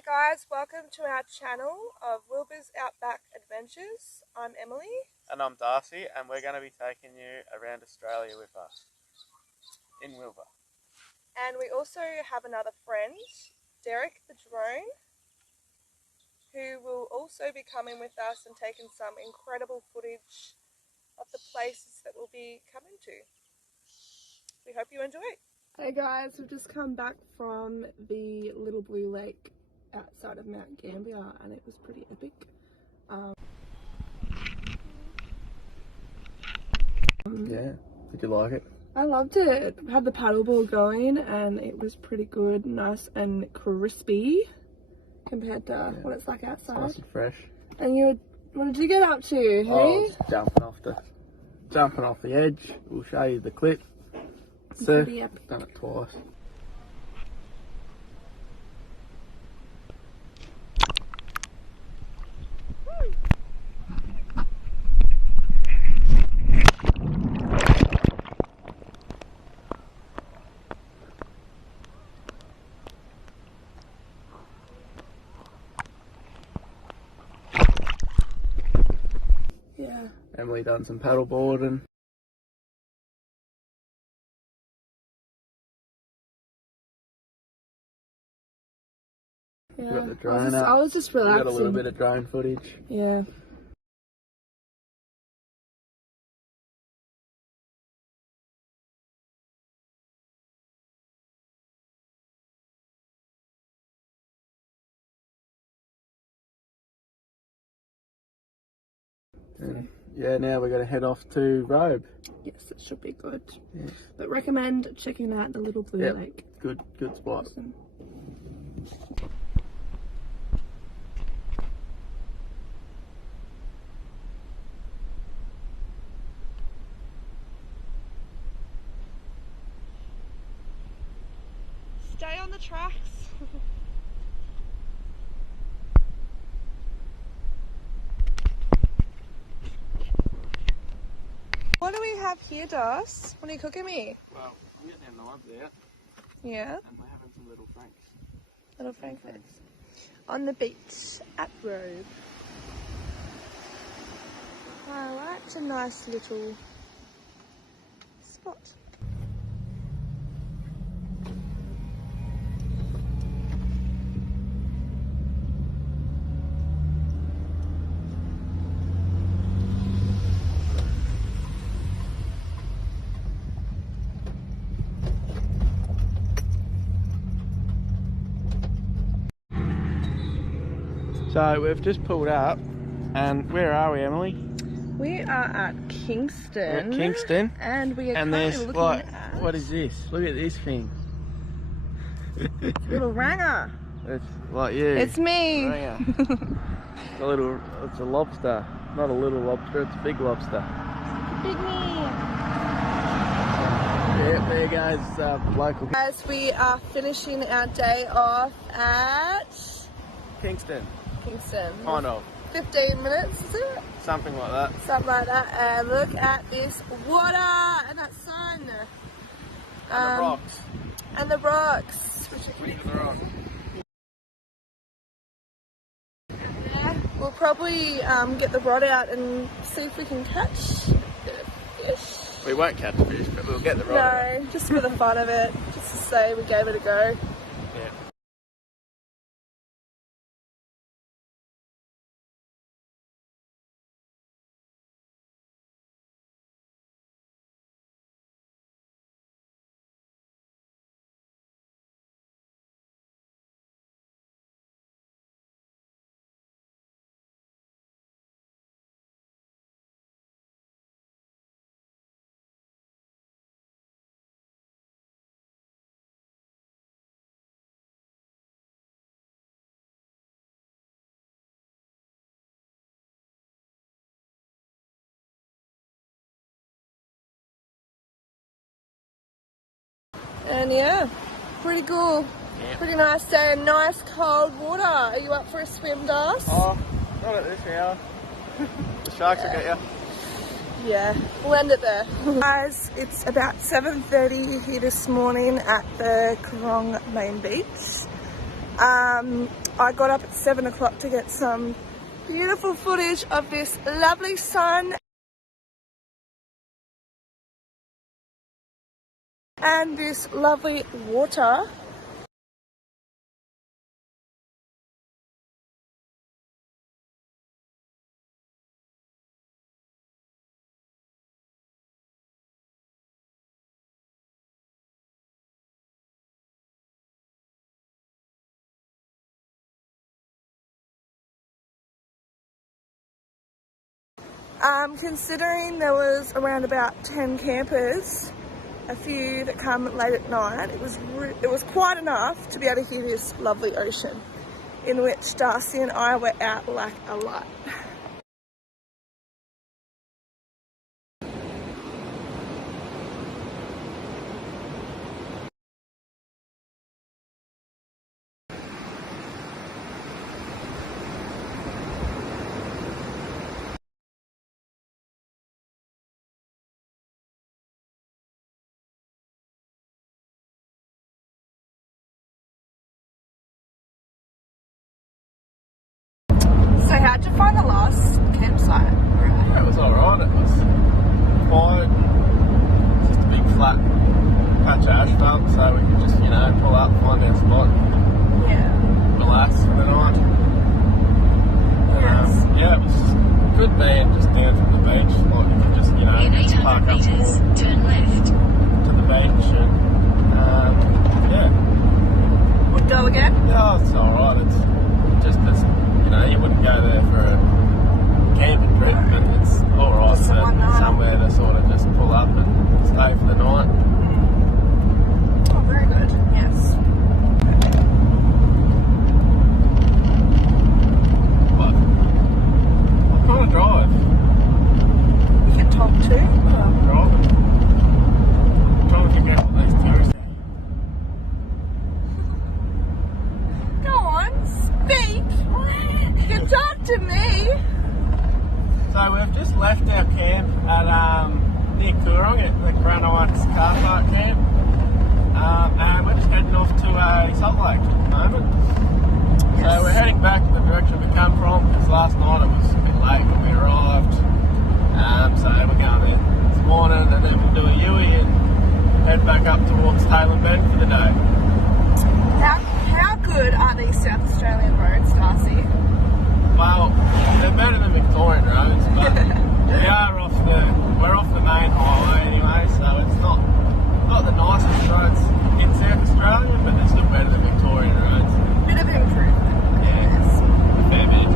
Hey guys, welcome to our channel of Wilbur's Outback Adventures. I'm Emily. And I'm Darcy, and we're going to be taking you around Australia with us in Wilbur. And we also have another friend, Derek the drone, who will also be coming with us and taking some incredible footage of the places that we'll be coming to. We hope you enjoy. Hey guys, we've just come back from the Little Blue Lake outside of Mt Gambier and it was pretty epic. Yeah, did you like it? I loved it. We had the paddleboard going and it was pretty good, nice and crispy compared to what it's like outside. Nice and fresh. And what did you get up to? Hey? Oh, jumping off the edge. We'll show you the clip. So, done it twice. Yeah. Emily done some paddle boarding. Yeah. Got the drone up. I was just relaxing. Got a little bit of drone footage. Yeah. Yeah, now we're going to head off to Robe. Yes, it should be good. Yeah. But recommend checking out the Little Blue Lake. Good spot. Awesome. Stay on the tracks. What do we have here, Dos? What are you cooking me? Well, I'm getting our knives out. Yeah. And we're having some little franks. Little frankfurts. On the beach at Robe. Oh, that's a nice little spot. So we've just pulled up, and where are we, Emily? We are at Kingston. We're at Kingston. And we are and currently there's looking at... What is this? Look at this thing. Little ranger. It's like you. It's me. It's a lobster. Not a little lobster, it's a big lobster. Big me. Yeah, there goes local. As we are finishing our day off at Kingston. Kind of. 15 minutes, is it? Something like that. Something like that. And look at this water and that sun. And the rocks. And the rocks. Which are pretty cool. Yeah, we'll probably get the rod out and see if we can catch a fish. We won't catch a fish, but we'll get the rod out. No, just for the fun of it. Just to say we gave it a go. Yeah. And yeah, pretty cool. Yep. Pretty nice day and nice cold water. Are you up for a swim, Das? Oh, not at this hour. The sharks will get you. Yeah, we'll end it there. Guys, it's about 7:30 here this morning at the Coorong main beach. I got up at 7 o'clock to get some beautiful footage of this lovely sun and this lovely water. Considering there was around about 10 campers, a few that come late at night, it was quite enough to be able to hear this lovely ocean, in which Darcy and I were out like a light. So how'd you find the last campsite? Yeah, it was alright. It was quiet. Just a big flat patch of asphalt, so we could just, you know, pull up, find our spot, Yeah. relax for the night. Yes. Yeah, it was good being just down to the beach. Like you could just, you know, In just 800 park up meters, turn left. to the beach and yeah. Would go again? Yeah, it's alright. It's just as, you know, you wouldn't go there for a camping trip, but it's alright Just for one for night. somewhere to sort of just pull up and stay for the night. Oh, very good. Yes. But what kind of drive? You can talk too. I'm driving. I'm trying to figure out what these tourists are. Go on, speak. You can talk to me. So we've just left our camp at near Coorong at the Granites car park camp, and we're just heading off to a Salt Lake at the moment. Yes. So we're heading back in the direction we come from because last night it was a bit late when we arrived. So we're going there this morning and then we'll do a Yui and head back up towards Tailem Bend for the day. How good are these South Australian roads, Darcy? Well, they're better than Victorian roads, but we're off the main highway anyway, so it's not the nicest roads in South Australia, but they're still better than Victorian roads. Bit of improvement. Yeah, a fair bit.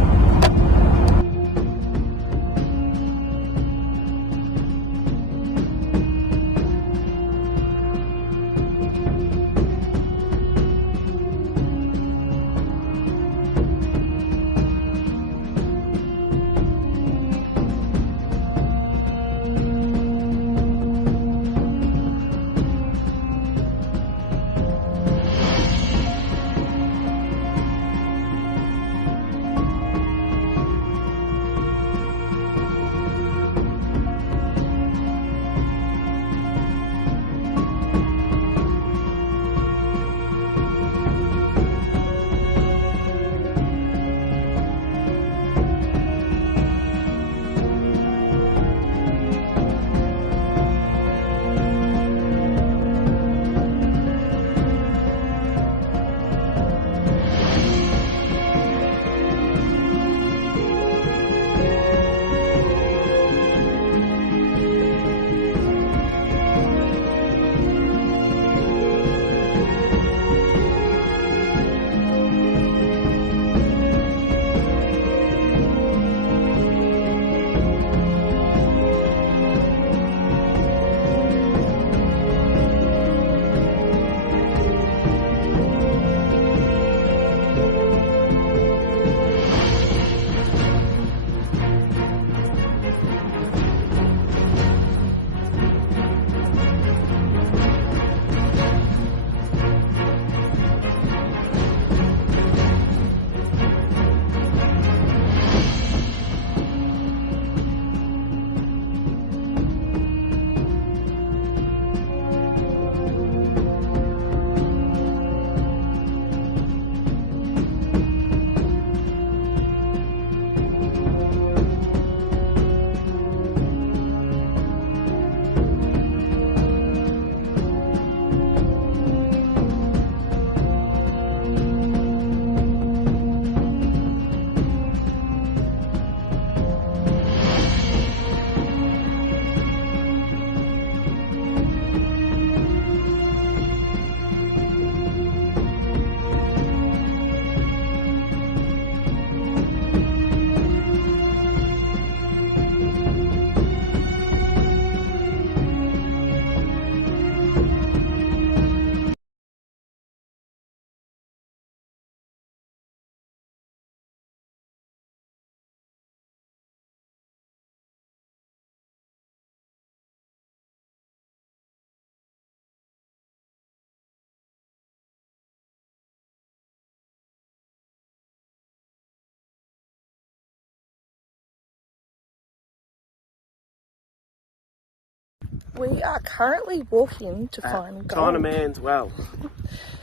We are currently walking to find gold. China Man's well.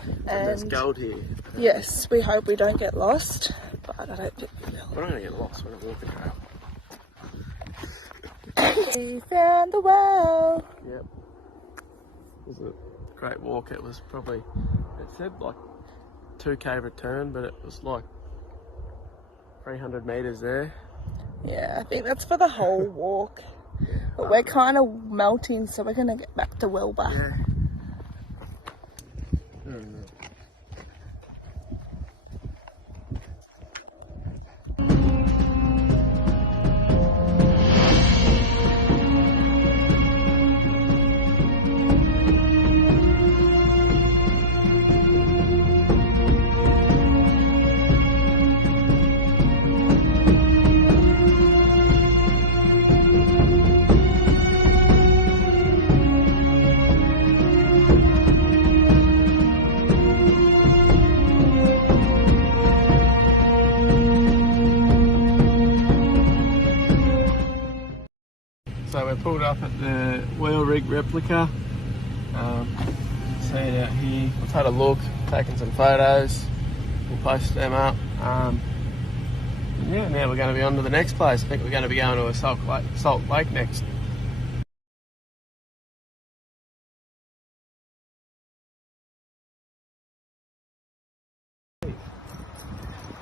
And there's And gold here. yes, we hope we don't get lost, but I don't think we will. We're not going to get lost, we're going to walk the trail. We found the well. Yep. It was a great walk. It was probably, it said like 2k return, but it was like 300 metres there. Yeah, I think that's for the whole walk. But we're kind of melting, so we're going to get back to Wilbur. Yeah. So we're pulled up at the wheel rig replica. See it out here. We've had a look, taken some photos. We'll post them up. Yeah, now we're going to be on to the next place. I think we're going to be going to a Salt Lake next.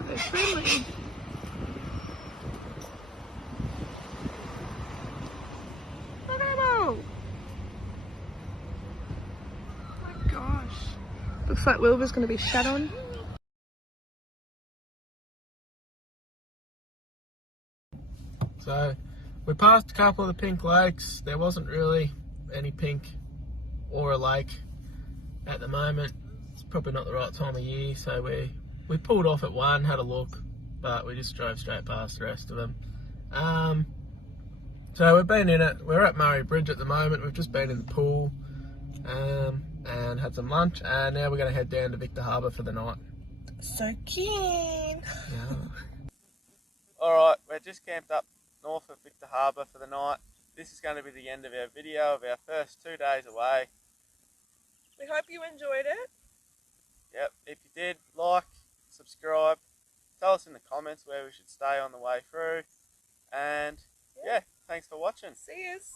They're friendly. Oh my gosh. Looks like Wilbur's going to be shut on. So we passed a couple of the pink lakes. There wasn't really any pink or a lake at the moment. It's probably not the right time of year, so we pulled off at one, had a look, but we just drove straight past the rest of them. So we've been in it. We're at Murray Bridge at the moment. We've just been in the pool and had some lunch, and now we're going to head down to Victor Harbour for the night. So keen. Yeah. Alright, we're just camped up north of Victor Harbour for the night. This is going to be the end of our video of our first 2 days away. We hope you enjoyed it. Yep, if you did, like, subscribe, tell us in the comments where we should stay on the way through, and yeah, thanks for watching. See yous.